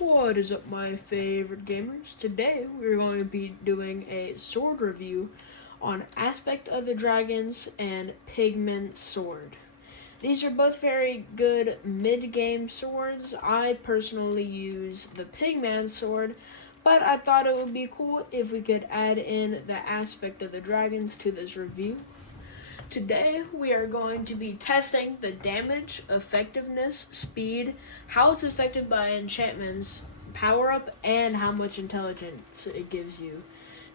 What is up, my favorite gamers? Today we're going to be doing a sword review on Aspect of the Dragons and Pigment Sword. These are both very good mid-game swords. I personally use the Pigman sword, but I thought it would be cool if we could add in the Aspect of the Dragons to this review. Today we are going to be testing the damage, effectiveness, speed, how it's affected by enchantments, power up, and how much intelligence it gives you.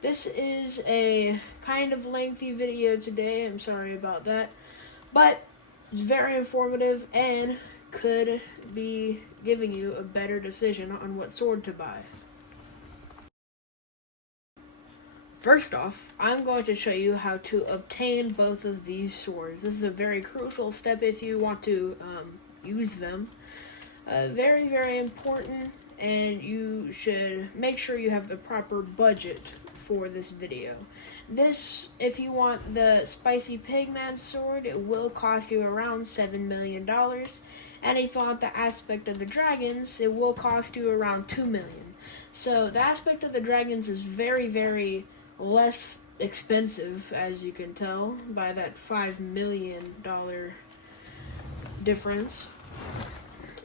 This is a kind of lengthy video today, I'm sorry about that, but it's very informative and could be giving you a better decision on what sword to buy. First off, I'm going to show you how to obtain both of these swords. This is a very crucial step if you want to use them. Very, very important, and you should make sure you have the proper budget for this video. This, if you want the Spicy Pigman sword, it will cost you around $7 million. And if you want the Aspect of the Dragons, it will cost you around $2 million. So the Aspect of the Dragons is very, very less expensive, as you can tell by that $5 million difference.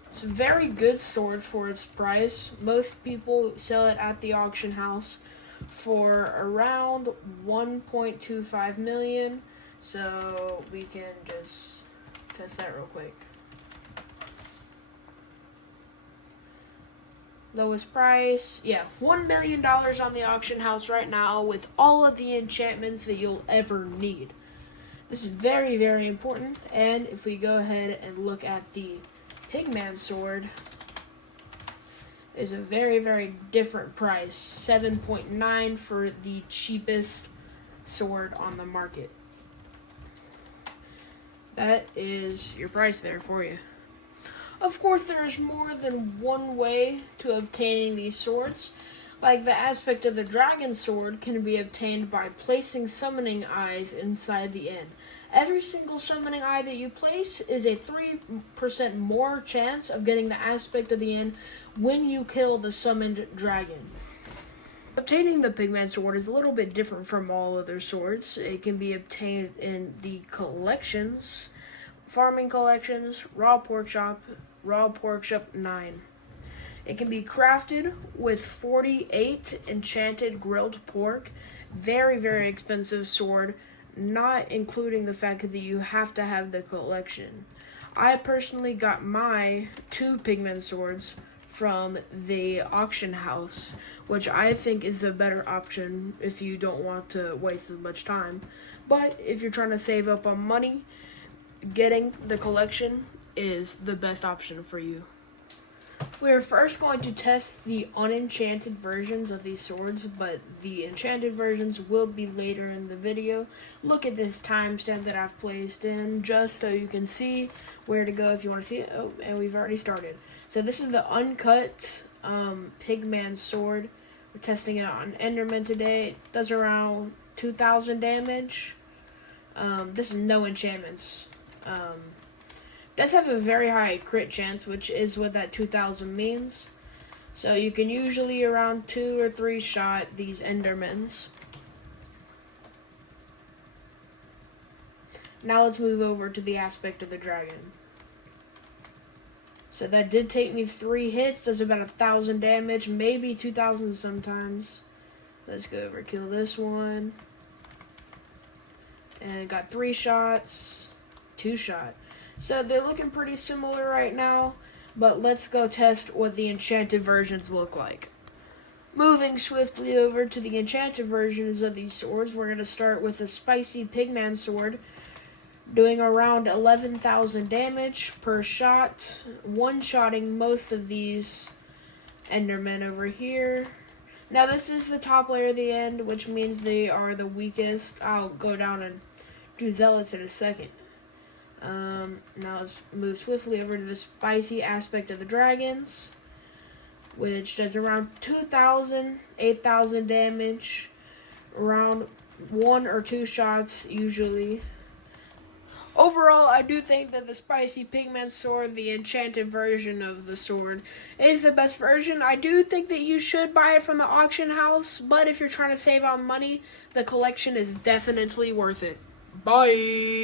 It's a very good sword for its price. Most people sell it at the auction house for around 1.25 million. So we can just test that real quick. Lowest price, $1 million on the auction house right now with all of the enchantments that you'll ever need. This is very, very important. And if we go ahead and look at the Pigman sword, there's a very, very different price. 7.9 for the cheapest sword on the market. That is your price there for you. Of course, there is more than one way to obtaining these swords. Like the Aspect of the Dragon sword can be obtained by placing summoning eyes inside the inn. Every single summoning eye that you place is a 3% more chance of getting the Aspect of the inn when you kill the summoned dragon. Obtaining the Pigman sword is a little bit different from all other swords. It can be obtained in the collections, farming collections, Raw Pork Chop 9. It can be crafted with 48 enchanted grilled pork. Very, very expensive sword, not including the fact that you have to have the collection. I personally got my 2 Pigman swords from the auction house, which I think is the better option if you don't want to waste as much time. But if you're trying to save up on money, getting the collection is the best option for you. We're first going to test the unenchanted versions of these swords, but the enchanted versions will be later in the video. Look at this timestamp that I've placed in just so you can see where to go if you want to see it. Oh, and we've already started. So this is the uncut Pigman sword. We're testing it on Enderman today. It does around 2,000 damage. This is no enchantments. Does have a very high crit chance, which is what that 2,000 means. So you can usually around 2 or 3 shot these Endermans. Now let's move over to the Aspect of the Dragon. So that did take me 3 hits, does about 1,000 damage, maybe 2,000 sometimes. Let's go over, kill this one. And got 3 shots, 2 shot. So they're looking pretty similar right now, but let's go test what the enchanted versions look like. Moving swiftly over to the enchanted versions of these swords, we're going to start with the Spicy Pigman sword, doing around 11,000 damage per shot, one-shotting most of these Endermen over here. Now this is the top layer of the end, which means they are the weakest. I'll go down and do Zealots in a second. Now let's move swiftly over to the Spicy Aspect of the Dragons, which does around 2,000, 8,000 damage, around 1 or 2 shots usually. Overall, I do think that the Spicy Pigman sword, the enchanted version of the sword, is the best version. I do think that you should buy it from the auction house, but if you're trying to save on money, the collection is definitely worth it. Bye!